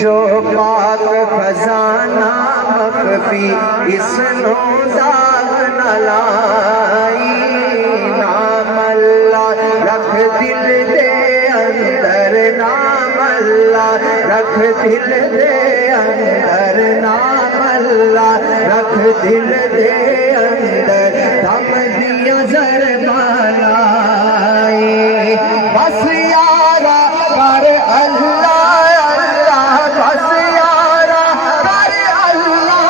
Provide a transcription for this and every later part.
جو پاک خزانہ مخفی اس نو داغ نہ لائی نام اللہ رکھ دل دے اندر نام اللہ رکھ دل دے اندر نام اللہ رکھ دل دے اندر دم دیا زر مالائی بس یارا کر اللہ اللہ بس یارا کر اللہ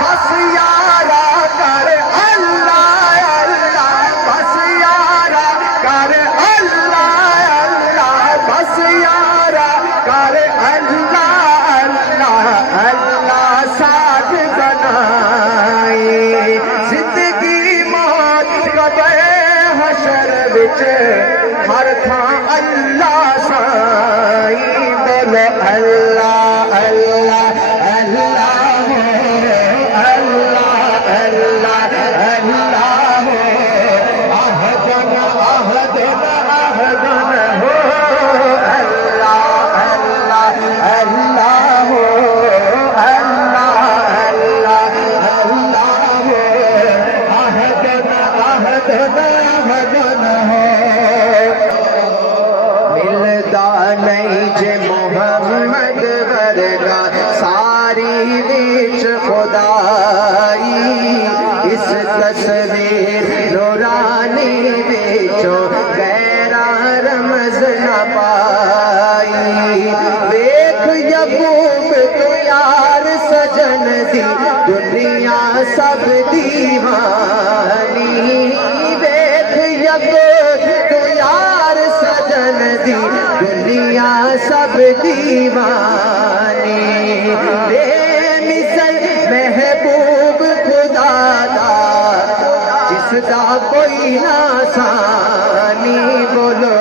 بس یارا کر اللہ اللہ بس یارا کر اللہ اللہ بس یارا کر اللہ اللہ اللہ ساتھ بنائی زندگی موت قبر حشر وچ ہر تھاں اللہ سائی بولو اللہ اللہ اللہ اللہ اللہ اللہ عہدن عہدن عہدن ہو اللہ اللہ اللہ ہو اللہ اللہ اللہ ہو عہدن عہدن عہدن ہو ملدا نہیں جے محمد ورگا ساری وچ خدائی اس تصویر نورانی وچوں غیرا رمز نہ پائی ویکھ یعقوب تو یار سجن دی دنیا سب دیوانی ویکھ یعقوب تو یار سجن دی دنیا سب دیوانی بے مثل محبوب خدا دا جس دا کوئی نہ ثانی بولو